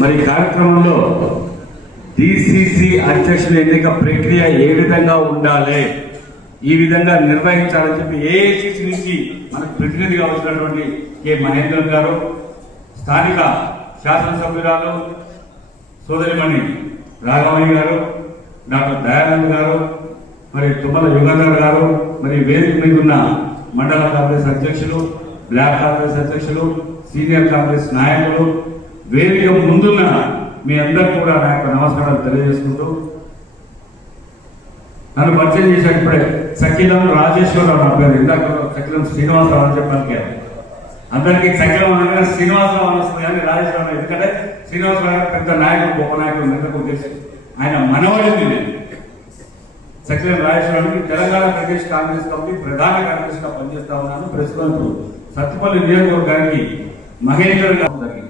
మరి కార్యక్రమంలో డిసిసి అధ్యక్షుల ఎన్నిక ప్రక్రియ ఏ విధంగా ఉండాలి, ఈ విధంగా నిర్వహించాలని చెప్పి ఏఐసిసి నుంచి మనకు ప్రతినిధిగా వచ్చినటువంటి కె మహేందర్ గారు, స్థానిక శాసనసభ్యురాలు సోదరిమణి రాఘవయ్య గారు, డాక్టర్ దయానంద్ గారు, మరి తుమ్మల యుగంధర్ గారు, మరి వేదిక మీద ఉన్న మండల కాంగ్రెస్ అధ్యక్షులు, బ్లాక్ కాంగ్రెస్ అధ్యక్షులు, సీనియర్ కాంగ్రెస్ నాయకులు, వేదిక ముందున్న మీ అందరికీ కూడా నా యొక్క నమస్కారాలు తెలియజేసుకుంటూ, నన్ను పరిచయం చేశాను ఇప్పుడే సకిలం రాజేశ్వరరావు నా పేరు, ఇందాక సకిలం శ్రీనివాసరావు అని చెప్పడానికి అందరికీ సకిలం అనగా శ్రీనివాసరావు అని వస్తుంది కానీ రాజేశ్వరరావు, ఎందుకంటే శ్రీనివాసరావు గారు పెద్ద నాయకుడు, గొప్ప నాయకుడు, అందరికీ తెలుసు. ఆయన మనవాడిని నేను సకిలం రాజేశ్వరరావుకి తెలంగాణ ప్రదేశ్ కాంగ్రెస్ కమిటీ ప్రధాన కార్యదర్శిగా పనిచేస్తా ఉన్నాను. ప్రస్తుతం సత్తుపల్లి నియోజకవర్గానికి మహేందర్ గారు జరిగింది.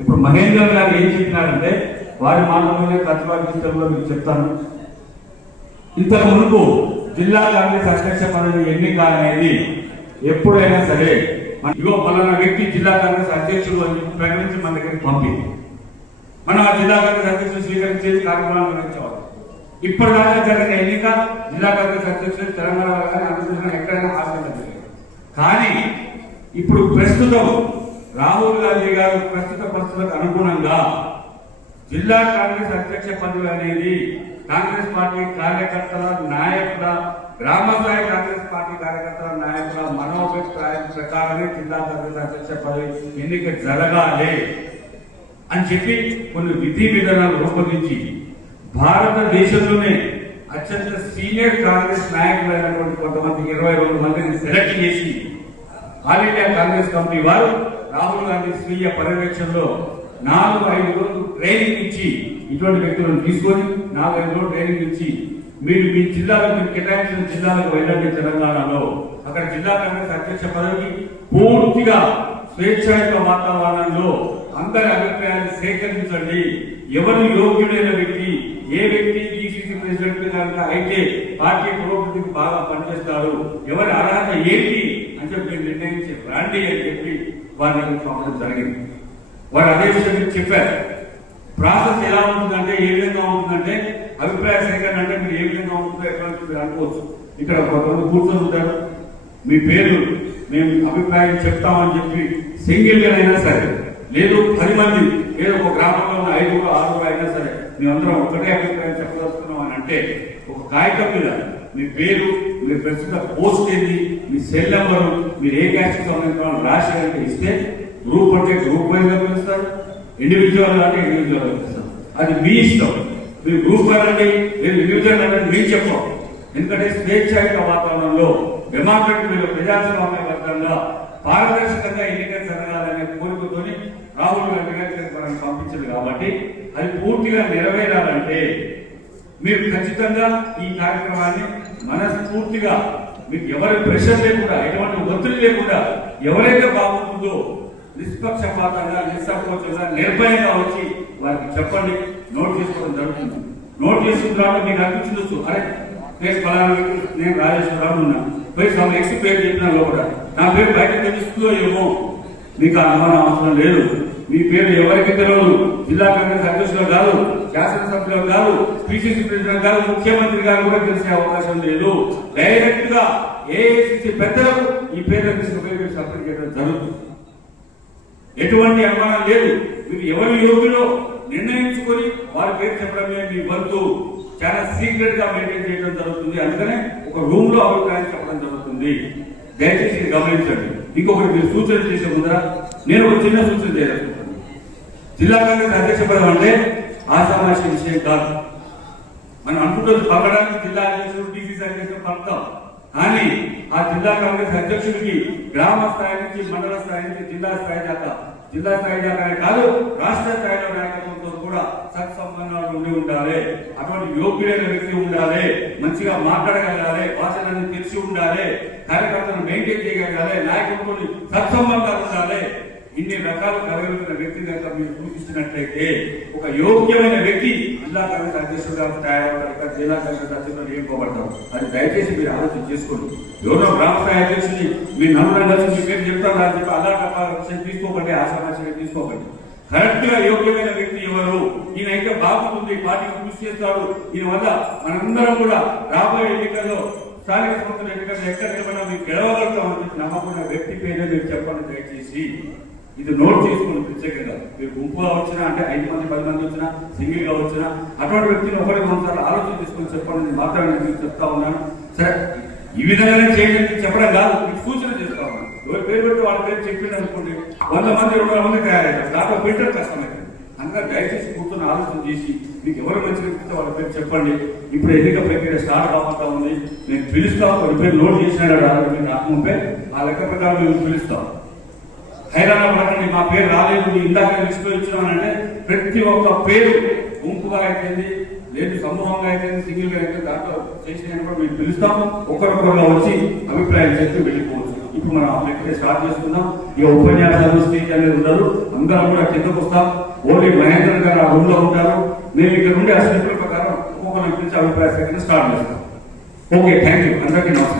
ఇప్పుడు మహేందర్ గారు ఏం చెప్పినారంటే వారి మాటలోనే ప్రతిపాదించడంలో మీకు చెప్తాను. ఇంతకు మునుపు జిల్లా కాంగ్రెస్ అధ్యక్ష పదవి ఎన్నిక అనేది ఎప్పుడైనా సరే ఇగో పలానా వ్యక్తి జిల్లా కాంగ్రెస్ అధ్యక్షుడు అని చెప్పి ప్రకటించి మన దగ్గరికి పంపింది. మనం ఆ జిల్లా కాంగ్రెస్ అధ్యక్షుడు స్వీకరించేది కార్యక్రమాలు నిర్వహించేవారు. ఇప్పటిదాకా జరిగిన ఎన్నిక జిల్లా కాంగ్రెస్ అధ్యక్షుడు తెలంగాణ ఎక్కడైనా ఆశించలేదు. కానీ ఇప్పుడు ప్రస్తుతం రాహుల్ గాంధీ గారు ప్రస్తుత పరిస్థితులకు అనుగుణంగా జిల్లా కాంగ్రెస్ అధ్యక్ష పదవి అనేది కాంగ్రెస్ పార్టీ కార్యకర్తల నాయకుల, గ్రామ స్థాయి కాంగ్రెస్ పార్టీ కార్యకర్తల నాయకుల మనోభిప్రాయం ప్రకారమే జిల్లా కాంగ్రెస్ అధ్యక్ష పదవి ఎన్నిక జరగాలి అని చెప్పి కొన్ని విధి విధానాలు రూపొందించి భారతదేశంలోనే అత్యంత సీనియర్ కాంగ్రెస్ నాయకులైనటువంటి కొంతమంది 22 మందిని సెలెక్ట్ చేసి ఆల్ ఇండియా కాంగ్రెస్ కమిటీ వారు రాహుల్ గాంధీ స్వీయ పర్యవేక్షణలో 4-5 రోజులు ట్రైనింగ్ ఇచ్చి, ఇటువంటి వ్యక్తులను తీసుకొని 4-5 రోజులు ట్రైనింగ్ ఇచ్చి మీరు మీ జిల్లాలకు, మీరు కేటాయించిన జిల్లాలకు వెళ్ళండి తెలంగాణలో, అక్కడ జిల్లా కాంగ్రెస్ అధ్యక్ష పదవికి పూర్తిగా స్వేచ్ఛాయుత వాతావరణంలో అందరి అభిప్రాయాన్ని సేకరించండి. ఎవరు యోగ్యుడైన వ్యక్తి, ఏ వ్యక్తి డిసిసి ప్రెసిడెంట్ కనుక అయితే పార్టీ పురోగతికి బాగా పనిచేస్తాడు, ఎవరి అర్హత ఏంటి అని చెప్పి నిర్ణయించి రండి అని చెప్పి వారిని పంపడం జరిగింది. వారు అదే విషయం చెప్పారు. ప్రాసెస్ ఎలా ఉంటుందంటే, ఏ విధంగా ఉంటుందంటే, అభిప్రాయ సేకరణ అంటే మీరు ఏ విధంగా ఉంటుందో ఎక్కడ మీరు అనుకోవచ్చు. ఇక్కడ కొంతమంది కూర్చొని ఉంటారు, మీ పేరు మేము అభిప్రాయం చెప్తామని చెప్పి సింగిల్ గా అయినా సరే, లేదు 10 మంది, ఏదో ఒక గ్రామంలో ఉన్న 5-6 అయినా సరే మేమందరం ఒకటే అభిప్రాయం చెప్పదలుచుకున్నాం అని అంటే ఒక కాగితం మీద మీ పేరు, మీ ప్రస్తుత పోస్ట్ ఏంది, మీ సెల్ నెంబరు, మీరు ఏ క్యాస్ట్ సంబంధించిన రాశి అంటే ఇస్తే గ్రూప్ అంటే గ్రూప్ వైజ్ గా పిలుస్తారు, ఇండివిజువల్ అంటే ఇండివిజువల్ గా పిలుస్తారు. అది మీ ఇష్టం. మీరు గ్రూప్ అంటే ఇండివిజువల్ అంటే మీరు చెప్పాం. ఎందుకంటే స్వేచ్ఛాయుత వాతావరణంలో డెమోక్రటిక్ ప్రజాస్వామ్యబద్ధంగా పారదర్శకంగా ఎన్నికలు జరగాలనే కోరికతోని రాహుల్ గాంధీ గారికి మనం పంపించింది. కాబట్టి అది పూర్తిగా నెరవేరాలంటే మీరు ఖచ్చితంగా ఈ కార్యక్రమాన్ని మనస్ఫూర్తిగా, మీకు ఎవరి ప్రెషర్ లేకుండా, ఎటువంటి ఒత్తిడి లేకుండా ఎవరైతే బాగుంటుందో నిష్పక్షపాతంగా, నిస్సంకోచంగా, నిర్భయంగా వచ్చి వారికి చెప్పండి. నోట్ చేసుకోవడం జరుగుతుంది. నోట్ చేసుకున్న తర్వాత మీకు అనిపించవచ్చు, అరే నేను ఫలానా వ్యక్తి, నేను రాజేశ్వరరావు ఉన్నా, పోయి సమ్ ఎక్స్ పేరు చెప్పినా కూడా నా పేరు బయట తెలుస్తుందో ఏమో, మీకు అనుమానం అవసరం లేదు. మీ పేరు ఎవరికి తెలియదు, జిల్లా కాంగ్రెస్ అధ్యక్షులు కాదు, శాసనసభ్యులు కాదు, పిసిసి ప్రెసిడెంట్ కాదు, ముఖ్యమంత్రి గారు కూడా తెలిసే అవకాశం లేదు. డైరెక్ట్ గా ఏఐసిసి పెద్దలకు ఈ పేర్లను తీసుకుపోయి సబ్మిట్ చేయడం జరుగుతుంది. ఎటువంటి అనుమానం లేదు. మీరు ఎవరు యోగ్యులో నిర్ణయించుకొని వారి పేరు చెప్పడమే మీ వంతు. చాలా సీక్రెట్ గా మెయింటైన్ చేయడం జరుగుతుంది. అందుకనే ఒక రూమ్ లో అభిప్రాయం చెప్పడం జరుగుతుంది. దయచేసి గమనించండి. ఇంకొకటి మీరు సూచన చేసే ముందర నేను ఒక చిన్న సూచన చేయాలనుకుంటున్నాను. జిల్లా కాంగ్రెస్ అధ్యక్ష పదం అంటే ఆసామాషి విషయం కాదు. మనం అనుకుంటుంది పంపడానికి జిల్లా అధ్యక్షుడు, డిసిసి అధ్యక్షుడు పంపుతాం. కానీ ఆ జిల్లా కాంగ్రెస్ అధ్యక్షుడికి గ్రామ స్థాయి నుంచి మండల స్థాయి నుంచి జిల్లా స్థాయి దాకానే కాదు, రాష్ట్ర స్థాయిలో నాయకత్వంతో కూడా సత్సంబంధాలు ఉండి ఉండాలి. అటువంటి యోగ్యుడైన వ్యక్తి ఉండాలి, మంచిగా మాట్లాడగలగాలి, భాషలన్నీ తెలిసి ఉండాలి, కార్యకర్తలను మెయింటైన్ చేయగలగాలి, నాయకులతో సత్సంబంధాలు ఉండాలి. ఇన్ని రకాలు కలగలుగుతున్న వ్యక్తి కనుక మీరు సూచిస్తున్నట్లయితే ఒక యోగ్యమైన వ్యక్తి జిల్లా కాంగ్రెస్ అధ్యక్షుడుగా తయారవుతారు, జిల్లా కాంగ్రెస్ అధ్యక్షుడు నియమింపబడతారు. అది దయచేసి మీరు ఆలోచన చేసుకోండి. ఎవరో గ్రామ స్థాయి అధ్యక్షుడిని మీ నలుగురు కలిసి మీ పేరు చెప్తారు అని చెప్పి అలా తీసుకోకండి, ఆశామాషంగా తీసుకోకండి. కరెక్ట్ గా యోగ్యమైన వ్యక్తి ఇంకా బాగుంటుంది, పార్టీకి కృషి చేస్తాడు. దీనివల్ల మనందరం కూడా రాబోయే ఎన్నికల్లో స్థానిక సంస్థల ఎన్నికల్లో ఎక్కడ నిలబడినా మీరు గెలవగలుగుతామని చెప్పి నమ్మకం వ్యక్తి పేరే మీరు చెప్పండి దయచేసి. ఇది నోట్ చేసుకోండి ప్రత్యేకంగా. మీరు గుంపుగా వచ్చినా అంటే 5 మంది 10 మంది వచ్చినా సింగిల్ గా వచ్చినా అటువంటి వ్యక్తిని ఒకరికి 2 సార్లు ఆలోచన తీసుకొని చెప్పండి మాత్రమే నేను చెప్తా ఉన్నాను. సరే ఈ విధంగానే చేయండి చెప్పడం కాదు, మీకు సూచన చేస్తా ఉన్నాను. ఎవరి పేరు పెట్టి వాళ్ళ పేరు చెప్పింది అనుకోండి 100 మంది 200 మంది తయారయ్యారు, దాంట్లో ఫిల్టర్ కష్టమైంది. అందుకని దయచేసి కూర్చొని ఆలోచన చేసి మీకు ఎవరు మంచిగా చెప్తే వాళ్ళ పేరు చెప్పండి. ఇప్పుడు ఎన్నిక ప్రక్రియ స్టార్ట్ కాబోతా ఉంది. నేను పిలుస్తాం, కొన్ని పేరు నోట్ చేసినాడు మీకు రాకముందే ఆ లెక్క ప్రకారం మేము పిలుస్తాం. హైరాణ పడకండి, మా పేరు రాలేదు ఇందాక లిస్టులో ఇచ్చినామనంటే ప్రతి ఒక్క పేరు గుంపుగా అయిపోయింది, లేదు సమూహంగా అయిపోయింది, సింగిల్ గా అయితే దాంట్లో చేసిన కూడా మేము పిలుస్తాం. ఒకరొకరుగా వచ్చి అభిప్రాయం చెప్పి వెళ్ళిపోవచ్చు. ఇప్పుడు మనం ప్రక్రియ స్టార్ట్ చేసుకుందాం. ఇక ఉపన్యాసాలు స్పీచ్ అనేది ఉండదు, అందరం కూడా కిందకు వస్తాం. ఓన్లీ మహేంద్ర గారు ఆ రూమ్ లో ఉంటారు. మేము ఇక్కడ నుండి ఆ స్లిప్పుల ప్రకారం ఒక్కొక్కరు పిలిచి అభిప్రాయ సేకరణ స్టార్ట్ చేస్తాం. ఓకే, థ్యాంక్ యూ, అందరికీ నమస్కారం.